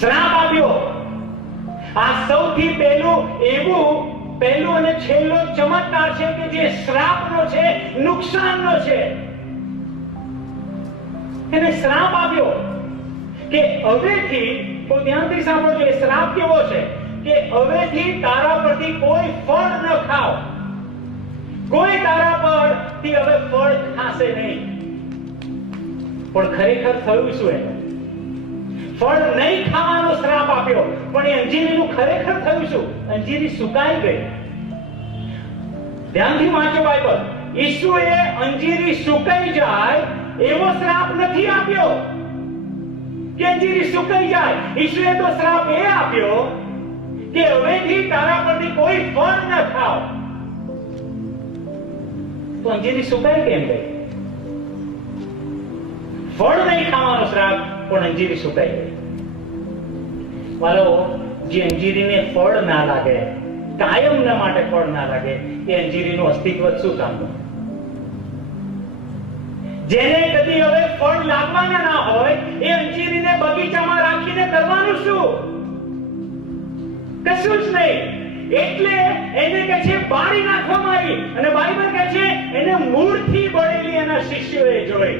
શ્રાપ આપ્યો. આ સૌથી પહેલું અને છેલ્લો ચમત્કાર છે કે જે શ્રાપનો છે, નુકસાનનો છે. એને શ્રાપ આપ્યો કે હવેથી, બહુ ધ્યાનથી સાંભળજો, એ શ્રાપ કેવો છે કે હવેથી તારા પરથી કોઈ ફળ ન ખાવ. કોઈ તારા પરથી હવે ફળ ખાશે નહીં. પણ ખરેખર થયું શું? એને ફળ નહીં ખાવાનો શ્રાપ આપ્યો, પણ એ અંજીરીનું ખરેખર થયું શું? અંજીરી સુકાઈ ગઈ. ધ્યાનથી વાંચો બાઇબલ. ઈસુએ અંજીરી સુકાઈ જાય એવો શ્રાપ નથી આપ્યો કે અંજીરી સુકાઈ જાય. ઈસુએ તો શ્રાપ એ આપ્યો કે હવેથી તારા પરથી કોઈ ફળ ન ખાવ. તો અંજીરી સુકાઈ કેમ ગઈ? ફળ નહીં ખાવાનો શ્રાપ, પણ અંજીરી સુકાઈ ગઈ. મારો જે અંજીરીને ફળ ના લાગે, કાયમના માટે ફળ ના લાગે, એ અંજીરીનું અસ્તિત્વ શું કામનું? જેને કદી હવે ફળ લાગવાના ના હોય, એ અંજીરીને બગીચામાં રાખીને કરવાનું શું? કશું જ નહીં. એટલે એને કહે છે બાળી નાખવામાં આવી. અને બાઇબલ કહે છે એને મૂળથી બળેલી એના શિષ્યોએ જોઈ.